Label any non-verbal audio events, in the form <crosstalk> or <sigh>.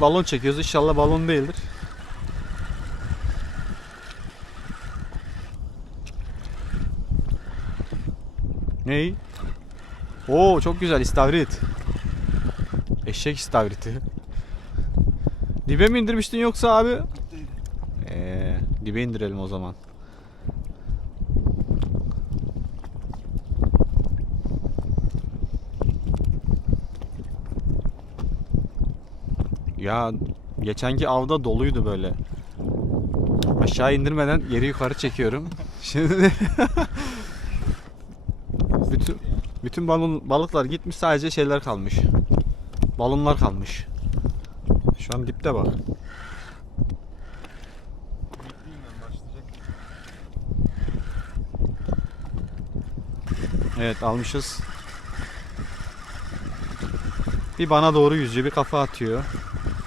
balon çekiyoruz. İnşallah balon değildir. Ney? Oo çok güzel istavrit. Eşek istavriti. Dibe mi indirmiştin yoksa abi? Ee, dibe indirelim o zaman. Ya geçenki avda doluydu böyle. Aşağı indirmeden geri yukarı çekiyorum. <laughs> Şimdi bütün bütün balon balıklar gitmiş sadece şeyler kalmış. Balonlar kalmış. Şu an dipte bak. Evet almışız. Bir bana doğru yüzüyor, bir kafa atıyor.